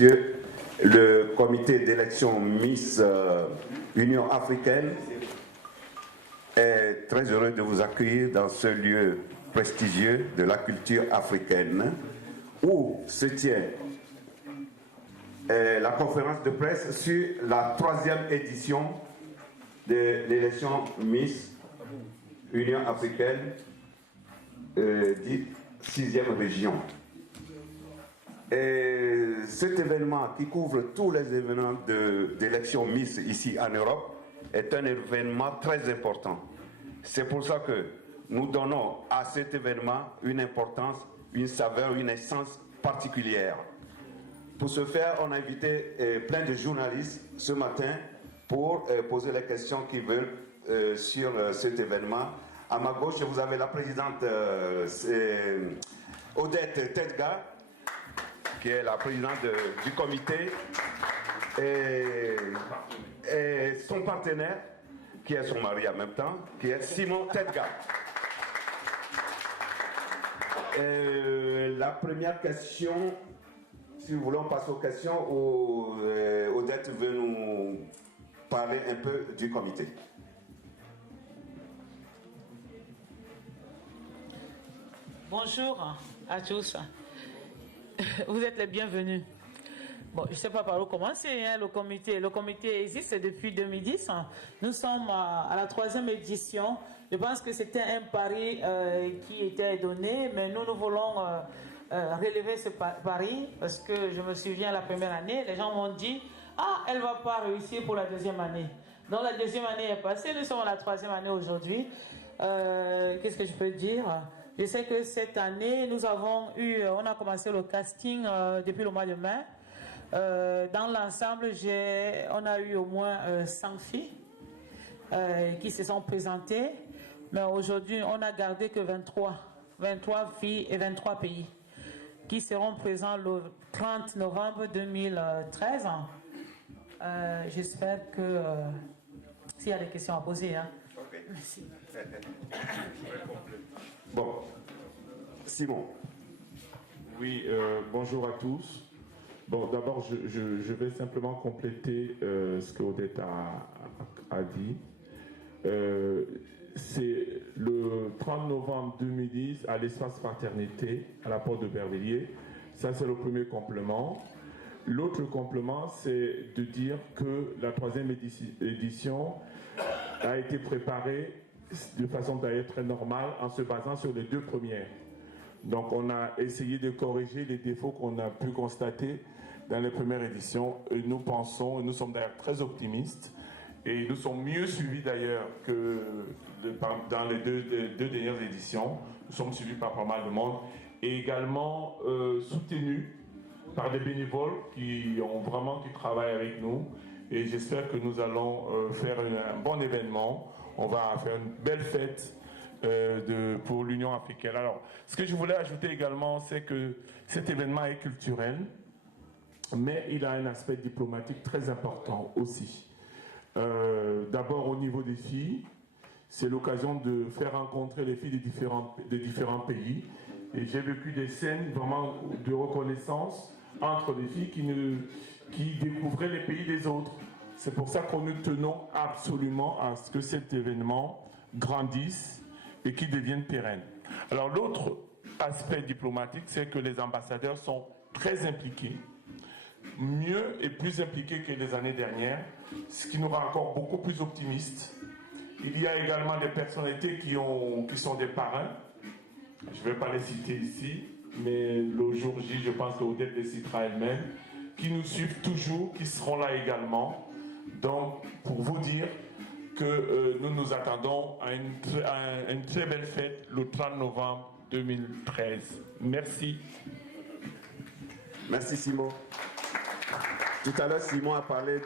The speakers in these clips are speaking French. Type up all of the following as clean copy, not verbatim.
messieurs, le comité d'élection Miss Union africaine est très heureux de vous accueillir dans ce lieu prestigieux de la culture africaine où se tient la conférence de presse sur la 3e édition de l'élection Miss Union africaine dite 6e région. Et cet événement qui couvre tous les événements d'élection Miss ici en Europe est un événement très important. C'est pour ça que nous donnons à cet événement une importance, une saveur, une essence particulière. Pour ce faire, on a invité plein de journalistes ce matin pour poser les questions qu'ils veulent sur cet événement. À ma gauche, vous avez la présidente Odette Tedga, qui est la présidente du comité, et son partenaire, qui est son mari en même temps, qui est Simon Tedga. La première question, si vous voulez, on passe aux questions où Odette veut nous parler un peu du comité. Bonjour à tous. Vous êtes les bienvenus. Bon, je ne sais pas par où commencer. Hein, le comité existe depuis 2010. Nous sommes à la 3e édition. Je pense que c'était un pari qui était donné, mais nous voulons relever ce pari parce que je me souviens la première année, les gens m'ont dit « Ah, elle ne va pas réussir pour la 2e année ». Donc la 2e année est passée, nous sommes à la 3e année aujourd'hui. Qu'est-ce que je peux dire ? Je sais que cette année, on a commencé le casting depuis le mois de mai. Dans l'ensemble, on a eu au moins 100 filles qui se sont présentées. Mais aujourd'hui, on n'a gardé que 23 filles et 23 pays qui seront présents le 30 novembre 2013. J'espère que s'il y a des questions à poser. Hein. Okay. Merci. Bon, Simon. Oui, bonjour à tous. Bon, d'abord, je vais simplement compléter ce que Odette a dit. C'est le 30 novembre 2010 à l'espace Fraternité, à la porte de Bervilliers. Ça, c'est le premier complément. L'autre complément, c'est de dire que la 3e édition a été préparée de façon d'ailleurs très normale en se basant sur les 2 premières. Donc on a essayé de corriger les défauts qu'on a pu constater dans les premières éditions et nous sommes d'ailleurs très optimistes et nous sommes mieux suivis d'ailleurs que dans les deux dernières éditions. Nous sommes suivis par pas mal de monde et également soutenus par des bénévoles qui travaillent avec nous et j'espère que nous allons faire un bon événement. On va faire une belle fête pour l'Union africaine. Alors, ce que je voulais ajouter également, c'est que cet événement est culturel, mais il a un aspect diplomatique très important aussi. D'abord, au niveau des filles, c'est l'occasion de faire rencontrer les filles des différents pays. Et j'ai vécu des scènes vraiment de reconnaissance entre les filles qui découvraient les pays des autres. C'est pour ça que nous tenons absolument à ce que cet événement grandisse et qu'il devienne pérenne. Alors l'autre aspect diplomatique, c'est que les ambassadeurs sont très impliqués, mieux et plus impliqués que les années dernières, ce qui nous rend encore beaucoup plus optimistes. Il y a également des personnalités qui sont des parrains. Je ne vais pas les citer ici, mais le jour J, je pense que Odette les citera elle-même, qui nous suivent toujours, qui seront là également. Donc, pour vous dire que nous nous attendons à une très belle fête le 30 novembre 2013. Merci. Merci Simon. Tout à l'heure, Simon a parlé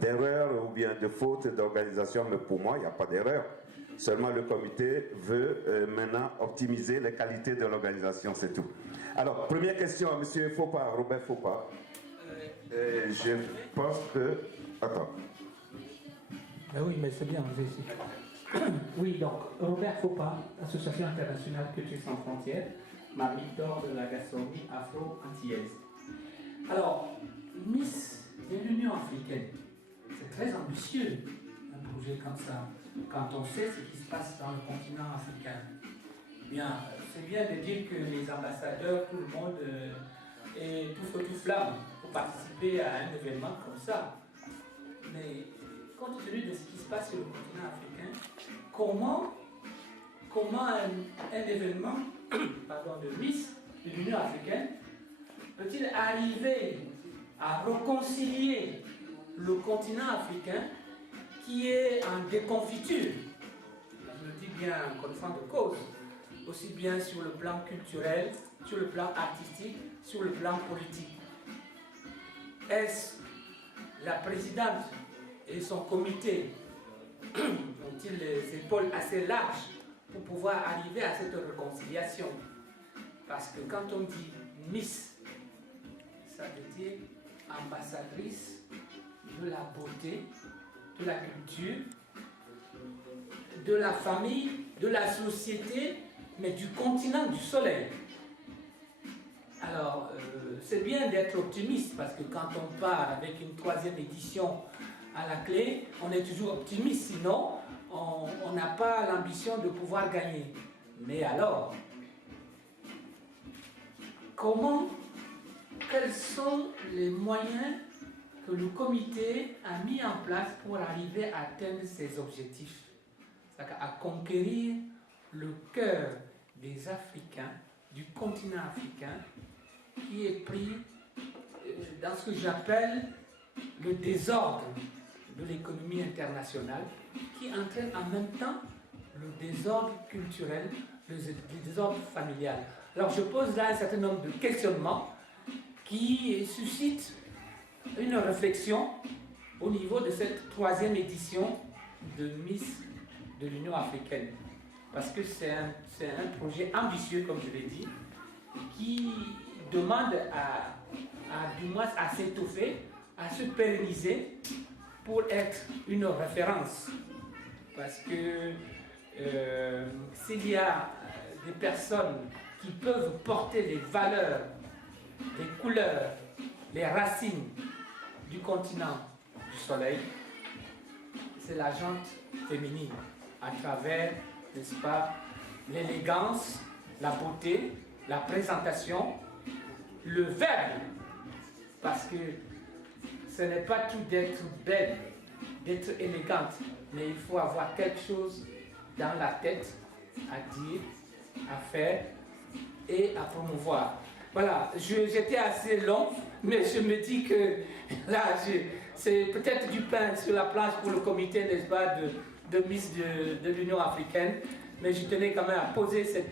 d'erreurs ou bien de fautes d'organisation, mais pour moi, il n'y a pas d'erreur. Seulement, le comité veut maintenant optimiser les qualités de l'organisation, c'est tout. Alors, première question à M. Faupa, Robert Faupa. Je pense que... Attends. Ben oui, mais c'est bien, vous ici. Oui, donc, Robert Faupa, Association internationale Culture sans frontières. ma mythe d'or de la gastronomie afro-antillaise. Alors, Miss de l'Union africaine, c'est très ambitieux, un projet comme ça, quand on sait ce qui se passe dans le continent africain. Bien, c'est bien de dire que les ambassadeurs, tout le monde est tout feu, tout flamme pour participer à un événement comme ça. Mais compte tenu de ce qui se passe sur le continent africain, comment un événement de Miss de l'Union africaine peut-il arriver à réconcilier le continent africain qui est en déconfiture, je le dis bien en connaissance de cause, aussi bien sur le plan culturel, sur le plan artistique, sur le plan politique. Est-ce la présidente et son comité ont-ils les épaules assez larges pour pouvoir arriver à cette réconciliation? Parce que quand on dit Miss, ça veut dire ambassadrice de la beauté, de la culture, de la famille, de la société, mais du continent du soleil. Alors, c'est bien d'être optimiste, parce que quand on part avec une 3e édition à la clé, on est toujours optimiste, sinon on n'a pas l'ambition de pouvoir gagner. Mais alors, quels sont les moyens que le comité a mis en place pour arriver à atteindre ses objectifs, c'est-à-dire à conquérir le cœur des Africains, du continent africain, qui est pris dans ce que j'appelle le désordre de l'économie internationale, qui entraîne en même temps le désordre culturel, le désordre familial. Alors je pose là un certain nombre de questionnements qui suscitent une réflexion au niveau de cette 3e édition de Miss de l'Union africaine. Parce que c'est un projet ambitieux, comme je l'ai dit, qui demande du moins à s'étoffer, à se pérenniser pour être une référence. Parce que s'il y a des personnes qui peuvent porter les valeurs, les couleurs, les racines du continent du soleil, c'est la gente féminine, à travers, n'est-ce pas, l'élégance, la beauté, la présentation, le verbe, parce que ce n'est pas tout d'être belle, d'être élégante, mais il faut avoir quelque chose dans la tête à dire, à faire et à promouvoir. Voilà, j'étais assez long, mais je me dis que là, c'est peut-être du pain sur la planche pour le comité, n'est-ce pas, de Miss de l'Union africaine, mais je tenais quand même à poser ces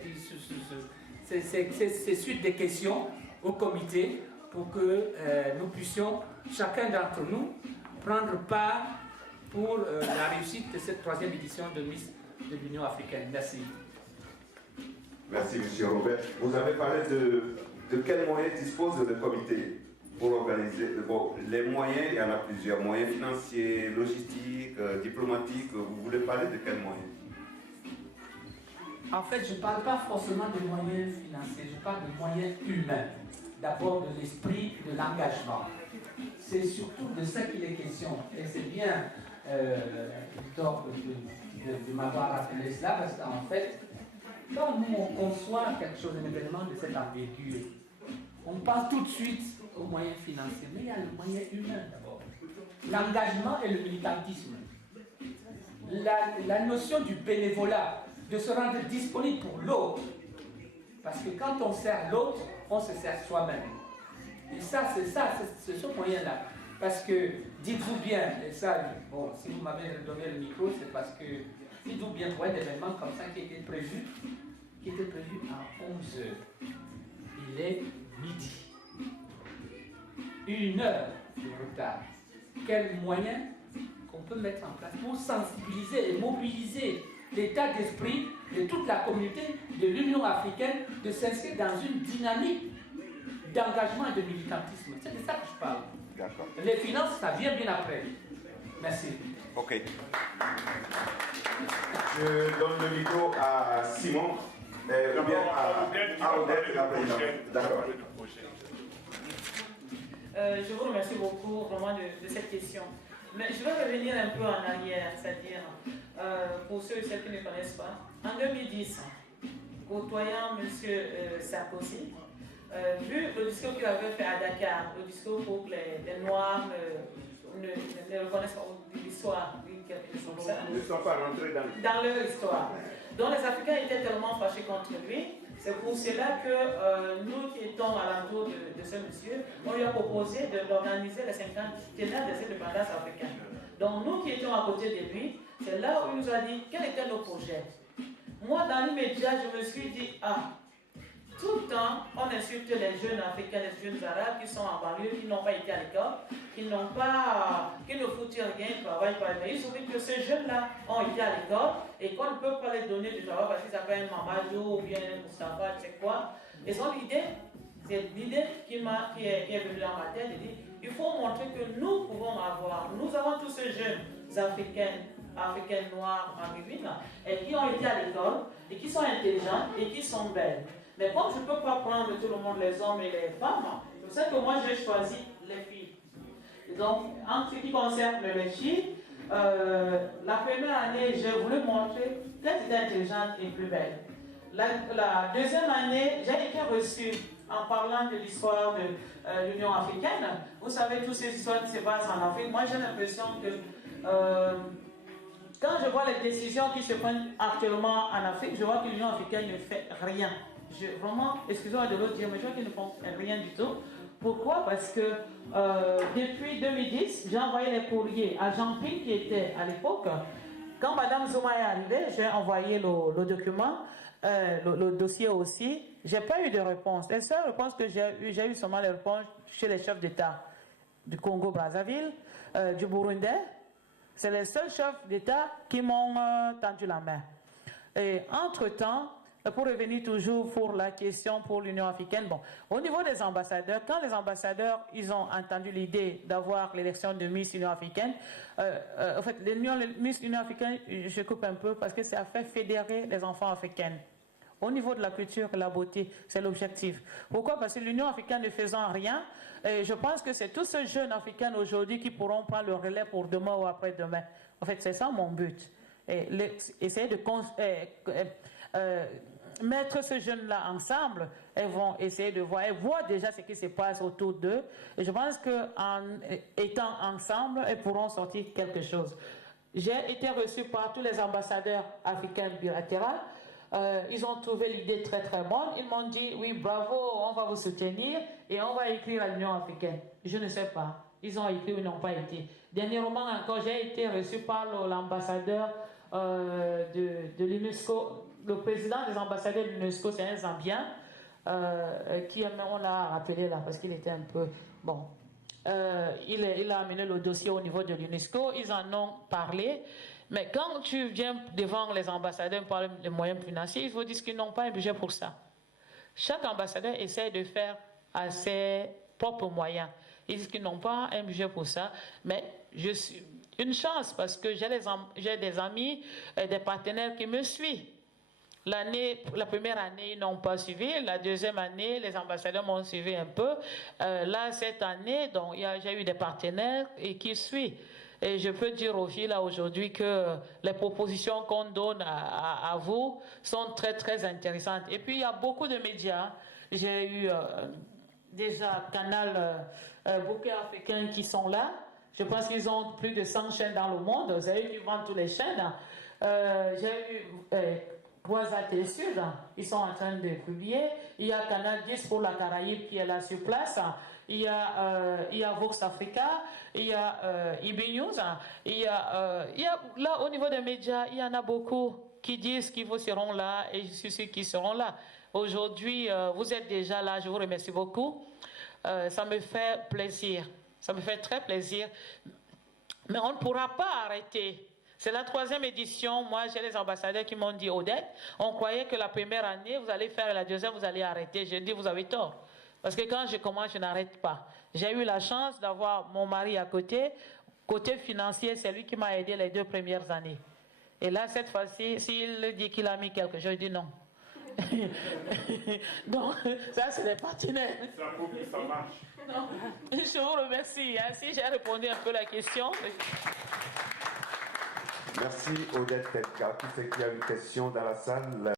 suites de questions au comité pour que nous puissions, chacun d'entre nous, prendre part pour la réussite de cette 3e édition de Miss de l'Union africaine. Merci. Merci, M. Robert. Vous avez parlé de quels moyens dispose le comité pour organiser. Bon, les moyens, il y en a plusieurs. Moyens financiers, logistiques, diplomatiques. Vous voulez parler de quels moyens? En fait, je ne parle pas forcément de moyens financiers, je parle de moyens humains. D'abord de l'esprit, de l'engagement. C'est surtout de ça qu'il est question. Et c'est bien de m'avoir rappelé cela, parce qu'en fait, quand nous on conçoit quelque chose, un événement de cette envergure, on pense tout de suite aux moyens financiers, mais il y a le moyen humain d'abord. L'engagement et le militantisme. La notion du bénévolat, de se rendre disponible pour l'autre. Parce que quand on sert l'autre, on se sert soi-même. Et ça, c'est ce moyen-là. Parce que, dites-vous bien, et ça, bon, si vous m'avez donné le micro, c'est parce que, dites-vous bien, pour un événement comme ça qui était prévu à 11h, il est midi. 1 heure de retard. Quel moyen qu'on peut mettre en place pour sensibiliser et mobiliser l'état d'esprit de toute la communauté de l'Union africaine de s'inscrire dans une dynamique d'engagement et de militantisme. C'est de ça que je parle. D'accord. Les finances, ça vient bien après. Merci. Ok. Je donne le micro à Simon Ou bien à Odette, d'accord. Je vous remercie beaucoup vraiment de cette question. Mais je vais revenir un peu en arrière, c'est-à-dire, pour ceux et celles qui ne connaissent pas, en 2010, côtoyant M. Sarkozy, vu le discours qu'il avait fait à Dakar, le discours pour que les Noirs ne reconnaissent pas l'histoire, Ils ne sont pas rentrés dans leur histoire. Donc les Africains étaient tellement fâchés contre lui. C'est pour cela que nous qui étions à l'entour de ce monsieur, on lui a proposé d'organiser les 50 ténèbres des indépendances africaines. Donc nous qui étions à côté de lui, c'est là où il nous a dit quels étaient nos projets. Moi, dans l'immédiat, je me suis dit, tout le temps, on insulte les jeunes africains, les jeunes arabes qui sont en banlieue, qui n'ont pas été à l'école, qui ne foutent rien, ils ne travaillent pas. Mais il s'oublie que ces jeunes-là ont été à l'école et qu'on ne peut pas les donner du travail parce qu'ils s'appellent Mamadou ou bien Moustapha, tu sais quoi. Et son idée, c'est l'idée qui est venue dans ma tête, de dire, il faut montrer que nous pouvons avoir, nous avons tous ces jeunes africaines noirs en Guinée, et qui ont été à l'école, et qui sont intelligents, et qui sont belles. Mais comme je ne peux pas prendre tout le monde, les hommes et les femmes, c'est ça que moi j'ai choisi les filles. Et donc, en ce qui concerne les filles, la première année, j'ai voulu montrer qu'elles étaient intelligentes et plus belles. La deuxième année, j'ai été reçue en parlant de l'histoire de l'Union africaine. Vous savez, toutes ces histoires qui se passent en Afrique. Moi, j'ai l'impression que quand je vois les décisions qui se prennent actuellement en Afrique, je vois que l'Union africaine ne fait rien. Vraiment, excusez-moi de le dire, mais je vois qu'ils ne font rien du tout. Pourquoi? Parce que depuis 2010, j'ai envoyé les courriers à Jean-Pierre qui était à l'époque. Quand Mme Zuma est arrivée, j'ai envoyé le document, le dossier aussi. Je n'ai pas eu de réponse. Les seules réponses que j'ai eu seulement les réponses chez les chefs d'État du Congo-Brazzaville, du Burundi. C'est les seuls chefs d'État qui m'ont tendu la main. Et entre-temps, pour revenir toujours pour la question pour l'Union africaine, bon, au niveau des ambassadeurs, quand les ambassadeurs ils ont entendu l'idée d'avoir l'élection de Miss Union africaine, en fait, Miss Union africaine, je coupe un peu parce que ça fait fédérer les enfants africains. Au niveau de la culture et la beauté, c'est l'objectif. Pourquoi? Parce que l'Union africaine ne faisant rien, je pense que c'est tous ces jeunes africains aujourd'hui qui pourront prendre le relais pour demain ou après-demain. En fait, c'est ça mon but. Essayer de mettre ces jeunes-là ensemble, elles vont essayer de voir, elles voient déjà ce qui se passe autour d'eux. Et je pense qu'en étant ensemble, elles pourront sortir quelque chose. J'ai été reçue par tous les ambassadeurs africains bilatéraux. Ils ont trouvé l'idée très très bonne. Ils m'ont dit, oui, bravo, on va vous soutenir et on va écrire à l'Union africaine. Je ne sais pas. Ils ont écrit ou n'ont pas été. Dernièrement encore, j'ai été reçue par l'ambassadeur de l'UNESCO. Le président des ambassadeurs de l'UNESCO, c'est un Zambien on l'a rappelé là parce qu'il était un peu... Bon, il a amené le dossier au niveau de l'UNESCO. Ils en ont parlé. Mais quand tu viens devant les ambassadeurs pour parler des moyens financiers, il faut dire qu'ils n'ont pas un budget pour ça. Chaque ambassadeur essaie de faire à ses propres moyens. Ils disent qu'ils n'ont pas un budget pour ça. Mais je suis une chance parce que j'ai des amis et des partenaires qui me suivent. La première année, ils n'ont pas suivi. La deuxième année, les ambassadeurs m'ont suivi un peu. Là, cette année, j'ai eu des partenaires qui suivent. Et je peux dire aux filles là aujourd'hui que les propositions qu'on donne à vous sont très très intéressantes. Et puis il y a beaucoup de médias. J'ai eu déjà Canal Bouquet Africain qui sont là. Je pense qu'ils ont plus de 100 chaînes dans le monde. Vous avez vu vendent toutes les chaînes. J'ai eu Croisat et Sud. Ils sont en train de publier. Il y a Canal 10 pour la Caraïbe qui est là sur place. Il y a Vox Africa, il y a IB News, il y a là au niveau des médias, il y en a beaucoup qui disent qu'ils seront là et je suis sûr qu'ils seront là. Aujourd'hui, vous êtes déjà là, je vous remercie beaucoup. Ça me fait plaisir, ça me fait très plaisir. Mais on ne pourra pas arrêter. C'est la 3e édition. Moi, j'ai les ambassadeurs qui m'ont dit, Odette, on croyait que la première année, vous allez faire, la deuxième, vous allez arrêter. J'ai dit, vous avez tort. Parce que quand je commence, je n'arrête pas. J'ai eu la chance d'avoir mon mari à côté. Côté financier, c'est lui qui m'a aidé les 2 premières années. Et là, cette fois-ci, s'il dit qu'il a mis quelque chose, je dis non. Donc, ça, c'est les partenaires. Ça prouve que ça marche. Non. Je vous remercie. Hein. Si j'ai répondu un peu à la question. Merci Odette Telka. Qui c'est qui a une question dans la salle?